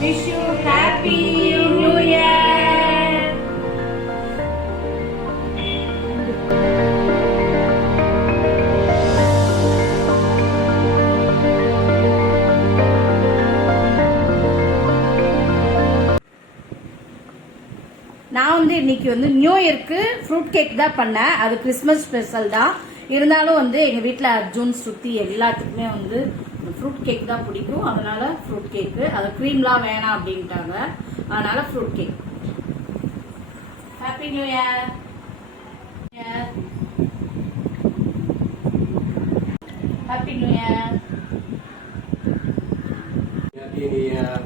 Wish you happy New Year. நான் இன்னைக்கு new இயர்க்கு ஃப்ரூட் கேக் தான் பண்ணேன். அது கிறிஸ்மஸ் ஸ்பெஷல் தான். இருந்தாலும் எங்க வீட்டுல அர்ஜுன் சுத்தி எல்லாத்துக்குமே ஃப்ரூட் கேக் தான் பிடிக்கும். அதனால ஃப்ரூட் கேக்கு, அது க்ரீம்லாம் வேணாம் அப்படின்ட்டாங்க. அதனால fruit cake. Happy new year. Happy new year. Happy new year.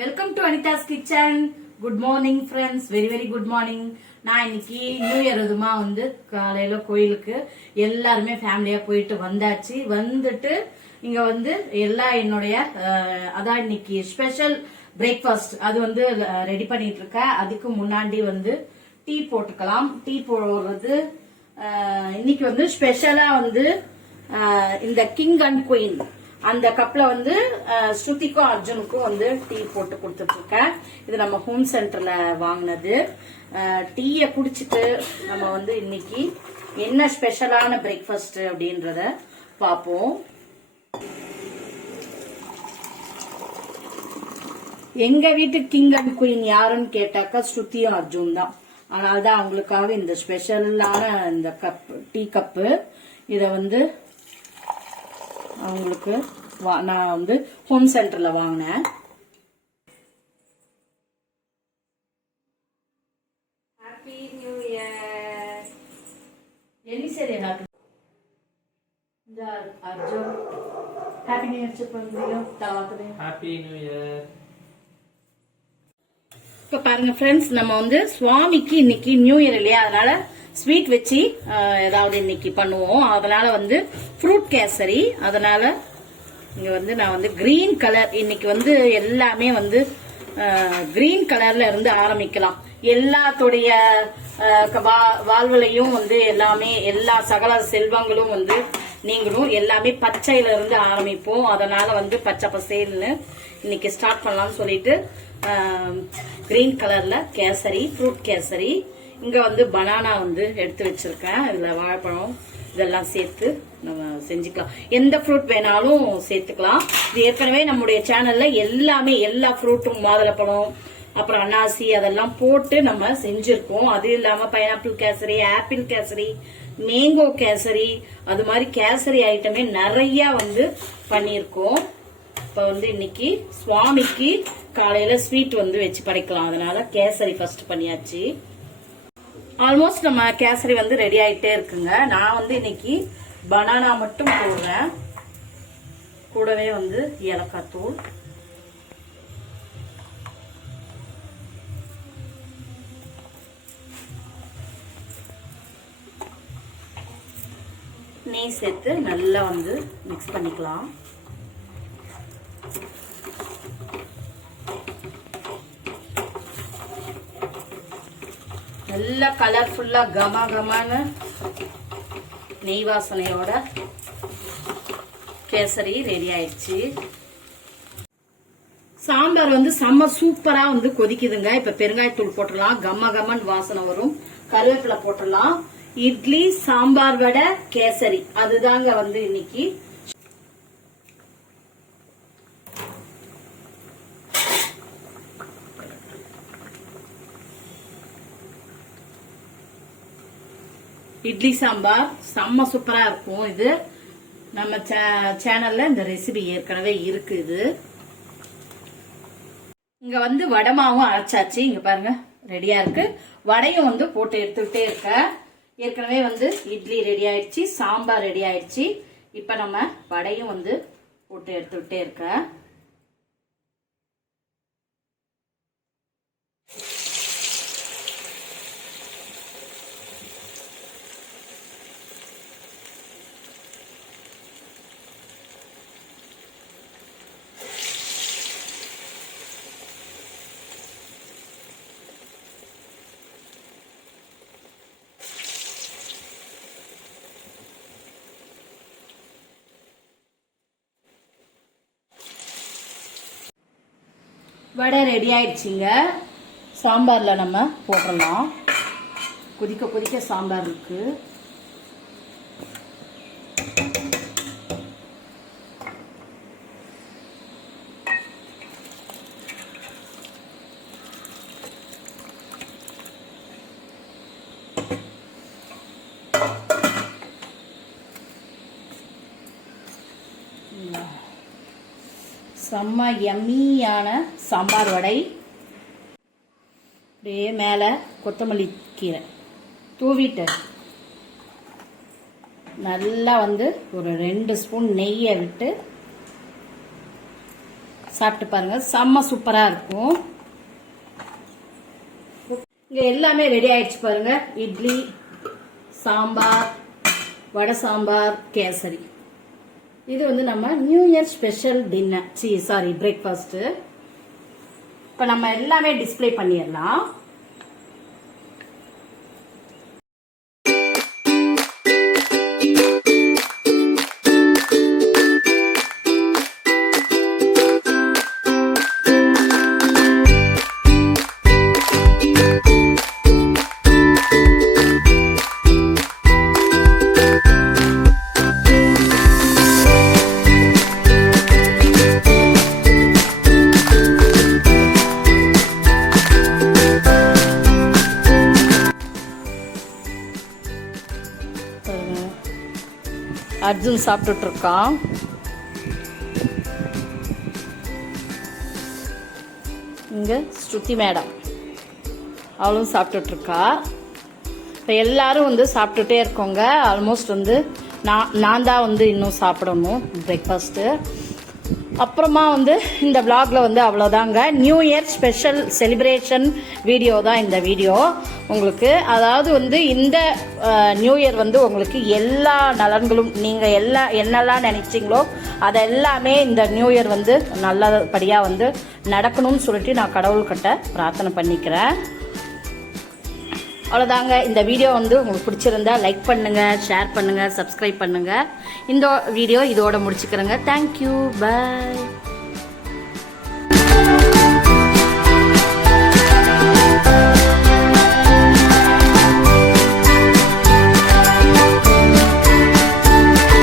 Welcome to Anitha's kitchen. Good morning friends, very very good morning. நான் இன்னைக்கு நியூ இயர் அதுமா காலையில கோயிலுக்கு எல்லாருமே ஃபேமிலியா போயிட்டு வந்தாச்சு. வந்துட்டு இங்க எல்லாம் என்னுடைய அதான் இன்னைக்கு ஸ்பெஷல் பிரேக்ஃபாஸ்ட் அது ரெடி பண்ணிட்டு இருக்கேன். அதுக்கு முன்னாடி டீ போட்டுக்கலாம். டீ போடுறது இன்னைக்கு ஸ்பெஷலா இந்த கிங் அண்ட் குயின் அந்த கப்ல வந்து ஸ்ருதிக்கும் அர்ஜுனுக்கும் வந்து டீ போட்டு கொடுத்துட்டு இருக்கேன். இது நம்ம ஹோம் சென்டர்ல வாங்கினது. டீயை குடிச்சிட்டு நம்ம வந்து இன்னைக்கு என்ன ஸ்பெஷலான பிரேக்ஃபாஸ்ட் அப்படின்றத பார்ப்போம். எங்க வீட்டு கிங் அண்ட் குயின் யாருன்னு கேட்டாக்கா ஸ்ருதியும் அர்ஜுன் தான். அதனால்தான் அவங்களுக்காக இந்த ஸ்பெஷலான இந்த கப் டீ கப்பு இத வந்து அவங்களுக்கு நான் வந்து ஹோம் சென்டர்ல வாங்கினேன். Happy new year. என்ன சரி இந்த அர்ஜுன் ஹாப்பி நியூ இயர் சொல்லுங்க. Happy new year. இப்ப பாருங்க ஃப்ரெண்ட்ஸ், நம்ம வந்து சுவாமிக்கு இன்னைக்கு நியூ இயர் இல்லையா, அதனால ஸ்வீட் வச்சு ஏதாவது இன்னைக்கு பண்ணுவோம். அதனால வந்து ஃப்ரூட் கேசரி. அதனால இங்க வந்து நான் வந்து கிரீன் கலர் இன்னைக்கு வந்து எல்லாமே வந்து கிரீன் கலர்ல இருந்து ஆரம்பிக்கலாம். எல்லாத்துடைய வாழ்வுலையும் வந்து எல்லாமே எல்லா சகல செல்வங்களும் வந்து நீங்களும் எல்லாமே பச்சையில இருந்து ஆரம்பிப்போம். அதனால வந்து பச்சை பசேல்னு இன்னைக்கு ஸ்டார்ட் பண்ணலாம்னு சொல்லிட்டு கிரீன் கலர்ல கேசரி, ஃப்ரூட் கேசரி. இங்க வந்து பனானா வந்து எடுத்து வச்சிருக்கேன். இதுல வாழைப்பழம் இதெல்லாம் சேர்த்து நம்ம செஞ்சுக்கலாம். எந்த ஃப்ரூட் வேணாலும் சேர்த்துக்கலாம். இது ஏற்கனவே நம்முடைய சேனல்ல எல்லாமே எல்லா ஃப்ரூட்டும், மாதுளப்பழம், அப்புறம் அன்னாசி அதெல்லாம் போட்டு நம்ம செஞ்சிருக்கோம். அது இல்லாம pineapple kesari, apple kesari, mango kesari, அது மாதிரி கேசரி ஐட்டமே நிறைய வந்து பண்ணியிருக்கோம். இப்ப வந்து இன்னைக்கு சுவாமிக்கு காலையில ஸ்வீட் வந்து வச்சு படைக்கலாம். அதனால கேசரி ஃபர்ஸ்ட் பண்ணியாச்சு. ஆல்மோஸ்ட் நம்ம கேசரி வந்து ரெடி ஆயிட்டே இருக்குங்க. நான் வந்து இன்னைக்கு பனானா மட்டும் போடுறேன். கூடவே வந்து ஏலக்காய் தூள், நெய் சேர்த்து நல்லா வந்து மிக்ஸ் பண்ணிக்கலாம். நல்ல கலர்ஃபுல்லா கமா கமான நெய் வாசனையோட கேசரி ரெடி ஆயிடுச்சு. சாம்பார் வந்து செம்ம சூப்பரா வந்து கொதிக்குதுங்க. இப்ப பெருங்காயத்தூள் போட்டுடலாம். கம்ம கம்மன் வாசனை வரும். கருவேப்பிலை போட்டுடலாம். இட்லி, சாம்பார், வடை, கேசரி அதுதாங்க வந்து இன்னைக்கு. இட்லி சாம்பார் செம்ம சூப்பரா இருக்கும். இது நம்ம சேனல்ல இந்த ரெசிபி ஏற்கனவே இருக்கு. இது இங்க வந்து வடை மாவும் அரைச்சாச்சு. இங்க பாருங்க ரெடியா இருக்கு. வடையும் வந்து போட்டு எடுத்துக்கிட்டே இருக்க. ஏற்கனவே வந்து இட்லி ரெடி ஆயிடுச்சு, சாம்பார் ரெடி ஆயிடுச்சு. இப்ப நம்ம வடையும் வந்து போட்டு எடுத்துக்கிட்டே இருக்க. வடை ரெடி ஆயிடுச்சுங்க. சாம்பார்ல நம்ம போட்டுடலாம். கொதிக்க கொதிக்க சாம்பார் இருக்கு. செம்ம யம்மியான சாம்பார் வடை. அப்படியே மேலே கொத்தமல்லி கீரை தூவிட்டு நல்லா வந்து ஒரு 2 ஸ்பூன் நெய்யை விட்டு சாப்பிட்டு பாருங்க. செம்ம சூப்பரா இருக்கும். இங்க எல்லாமே ரெடி ஆயிடுச்சு பாருங்க. இட்லி, சாம்பார், வடை சாம்பார், கேசரி. இது வந்து நம்ம new year special dinner breakfast. இப்ப நம்ம எல்லாமே டிஸ்ப்ளே பண்ணிடலாம். அர்ஜுன் சாப்பிட்டுட்டு இருக்கான். இங்கே ஸ்ருதி மேடம் அவளும் சாப்பிட்டுட்டு இருக்கா. இப்போ எல்லாரும் வந்து சாப்பிட்டுட்டே இருக்கோங்க. ஆல்மோஸ்ட் வந்து நான் தான் வந்து இன்னும் சாப்பிடணும் பிரேக்ஃபாஸ்ட்டு. அப்புறமா வந்து இந்த vlogல வந்து அவ்வளோதாங்க. New year special celebration video தான் இந்த வீடியோ உங்களுக்கு. அதாவது வந்து இந்த நியூ இயர் வந்து உங்களுக்கு எல்லா நலன்களும் நீங்கள் என்னெல்லாம் நினைச்சிங்களோ அதெல்லாமே இந்த நியூ இயர் வந்து நல்லபடியாக வந்து நடக்கணும்னு சொல்லிட்டு நான் கடவுள்கிட்ட பிரார்த்தனை பண்ணிக்கிறேன். அவ்வளோதாங்க. இந்த வீடியோ வந்து உங்களுக்கு பிடிச்சிருந்தா லைக் பண்ணுங்கள், ஷேர் பண்ணுங்கள், சப்ஸ்கிரைப் பண்ணுங்கள். இந்த வீடியோ இதோட முடிச்சுக்கிறேங்க. தேங்க்யூ, பாய்.